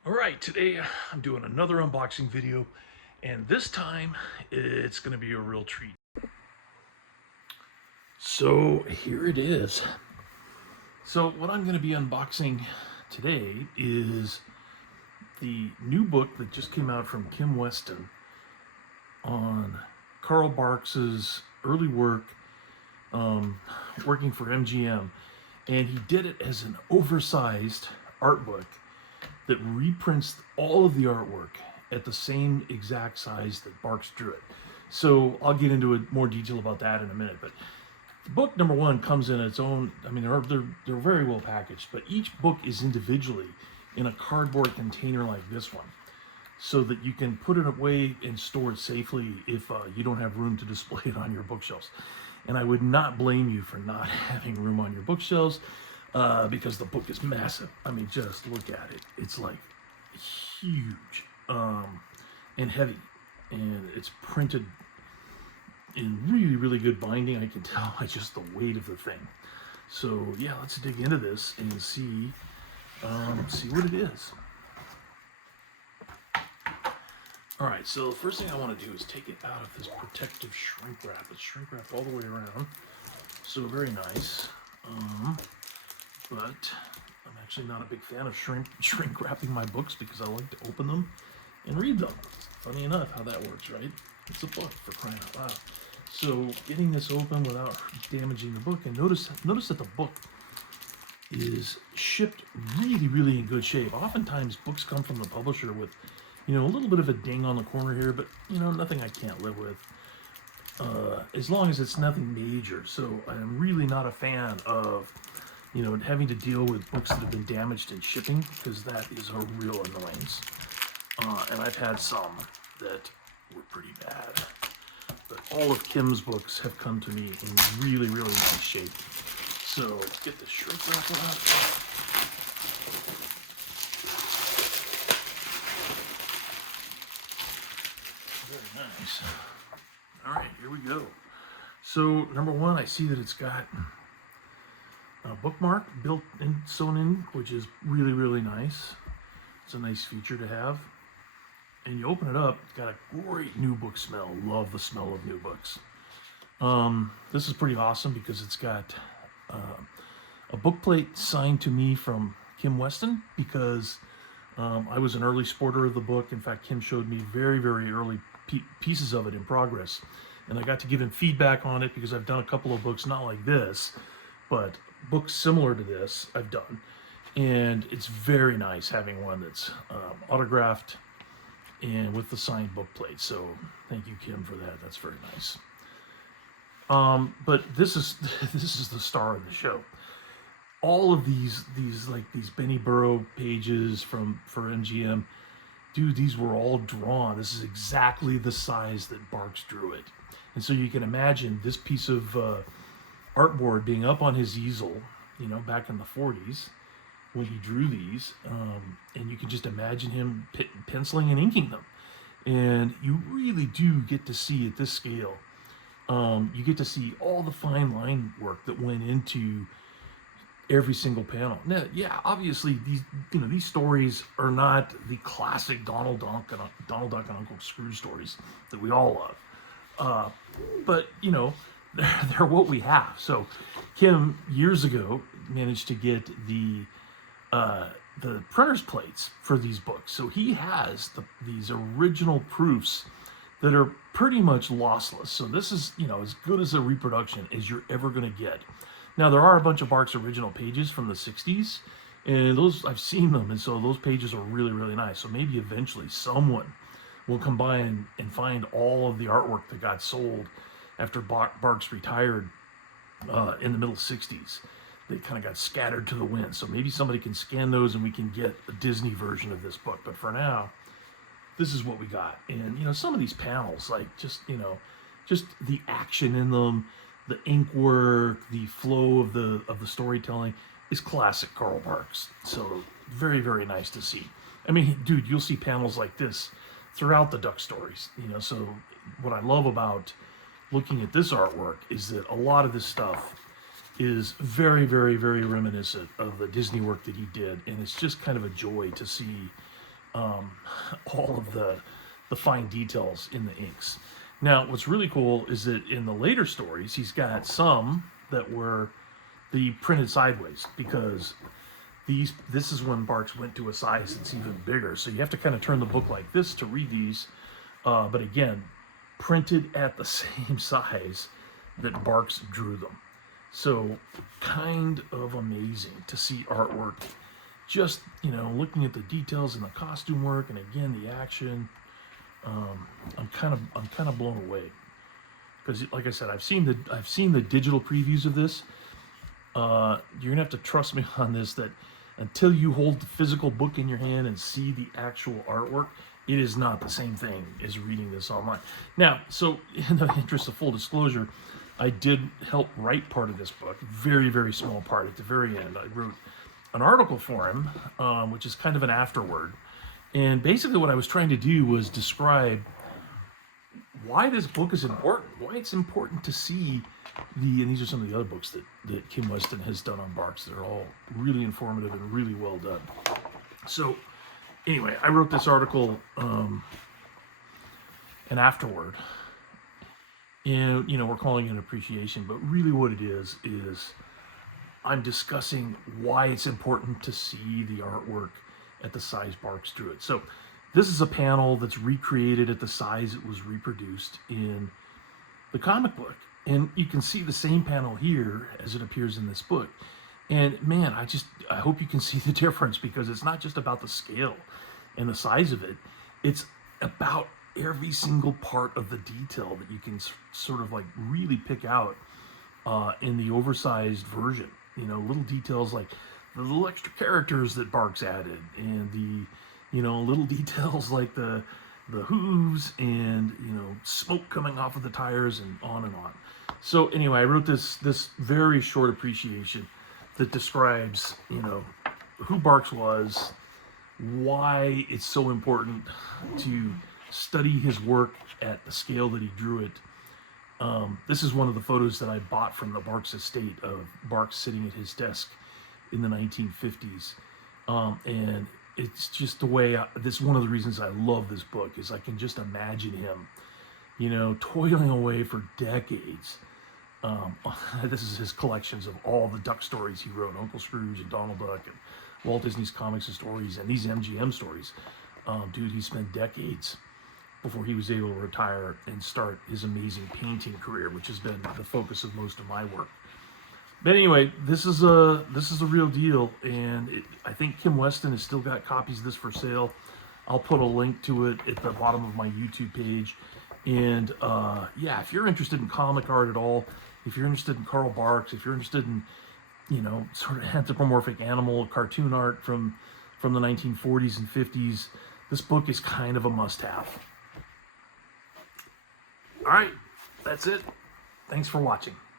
All right, today I'm doing another unboxing video, and this time it's going to be a real treat. So here it is. So what I'm going to be unboxing today is the new book that just came out from Kim Weston on Carl Barks's early work working for MGM, and he did it as an oversized art book that reprints all of the artwork at the same exact size that Barks drew it. So I'll get into more detail about that in a minute. But book number one comes in its own. I mean, they're very well packaged, but each book is individually in a cardboard container like this one, so that you can put it away and store it safely if you don't have room to display it on your bookshelves. And I would not blame you for not having room on your bookshelves, because the book is massive. I mean, just look at it. It's like huge and heavy, and it's printed in really, really good binding. I can tell by just the weight of the thing. So yeah, let's dig into this and see what it is. All right, so the first thing I want to do is take it out of this protective shrink wrap. It's shrink wrapped all the way around, so very nice. But I'm actually not a big fan of shrink wrapping my books because I like to open them and read them. Funny enough how that works, right? It's a book, for crying out loud. So getting this open without damaging the book, and notice that the book is shipped really, really in good shape. Oftentimes books come from the publisher with, a little bit of a ding on the corner here, but nothing I can't live with, as long as it's nothing major. So I'm really not a fan of having to deal with books that have been damaged in shipping, because that is a real annoyance. And I've had some that were pretty bad. But all of Kim's books have come to me in really, really nice shape. So let's get the shrink wrap out. Very nice. All right, here we go. So number one, I see that it's got a bookmark built in, sewn in, which is really, really nice. It's a nice feature to have. And you open it up, it's got a great new book smell. Love the smell of new books. This is pretty awesome because it's got a book plate signed to me from Kim Weston, because I was an early supporter of the book. In fact, Kim showed me very, very early pieces of it in progress. And I got to give him feedback on it because I've done a couple of books, not like this, but books similar to this I've done. And it's very nice having one that's autographed and with the signed book plate. So thank you, Kim, for that. That's very nice. But this is the star of the show. All of these Benny Burrow pages for MGM, dude, these were all drawn. This is exactly the size that Barks drew it. And so you can imagine this piece of artboard being up on his easel, back in the 40s when he drew these, and you can just imagine him penciling and inking them. And you really do get to see at this scale, you get to see all the fine line work that went into every single panel. Now, yeah, obviously these stories are not the classic Donald Duck and Uncle Scrooge stories that we all love, but they're what we have. So Kim years ago managed to get the printer's plates for these books, so he has these original proofs that are pretty much lossless. So this is as good as a reproduction as you're ever going to get. Now, there are a bunch of Barks original pages from the 60s, and those, I've seen them, and so those pages are really, really nice. So maybe eventually someone will come by and find all of the artwork that got sold after Barks retired in the middle 60s. They kind of got scattered to the wind. So maybe somebody can scan those and we can get a Disney version of this book. But for now, this is what we got. And some of these panels, like just the action in them, the ink work, the flow of the storytelling is classic Carl Barks. So very, very nice to see. I mean, dude, you'll see panels like this throughout the Duck stories. So what I love about looking at this artwork is that a lot of this stuff is very, very, very reminiscent of the Disney work that he did, and it's just kind of a joy to see all of the fine details in the inks. Now, what's really cool is that in the later stories, he's got some that were the printed sideways, because this is when Barks went to a size that's even bigger. So you have to kind of turn the book like this to read these. But again, printed at the same size that Barks drew them. So kind of amazing to see artwork. Just, looking at the details and the costume work, and again the action. I'm kind of blown away, because, like I said, I've seen the digital previews of this. You're gonna have to trust me on this, that until you hold the physical book in your hand and see the actual artwork, it is not the same thing as reading this online. Now, so in the interest of full disclosure, I did help write part of this book, very, very small part at the very end. I wrote an article for him, which is kind of an afterword. And basically what I was trying to do was describe why this book is important, why it's important to see and these are some of the other books that Kim Weston has done on Barks. They're all really informative and really well done. So anyway, I wrote this article, an afterword. And, we're calling it an appreciation, but really what it is I'm discussing why it's important to see the artwork at the size Barks drew it. So this is a panel that's recreated at the size it was reproduced in the comic book. And you can see the same panel here as it appears in this book. And man, I hope you can see the difference, because it's not just about the scale and the size of it. It's about every single part of the detail that you can sort of like really pick out in the oversized version. Little details like the little extra characters that Barks added, and the little details like the hooves and smoke coming off of the tires, and on and on. So anyway, I wrote this very short appreciation that describes who Barks was, why it's so important to study his work at the scale that he drew it. This is one of the photos that I bought from the Barks estate of Barks sitting at his desk in the 1950s. And it's just the way, this is one of the reasons I love this book, is I can just imagine him, toiling away for decades. This is his collections of all the Duck stories he wrote, Uncle Scrooge and Donald Duck and Walt Disney's comics and stories, and these MGM stories. Dude, he spent decades before he was able to retire and start his amazing painting career, which has been the focus of most of my work. But anyway, this is a real deal, and I think Kim Weston has still got copies of this for sale. I'll put a link to it at the bottom of my YouTube page. And yeah, if you're interested in comic art at all, if you're interested in Carl Barks, if you're interested in sort of anthropomorphic animal cartoon art from the 1940s and 50s, this book is kind of a must-have. All right, that's it. Thanks for watching.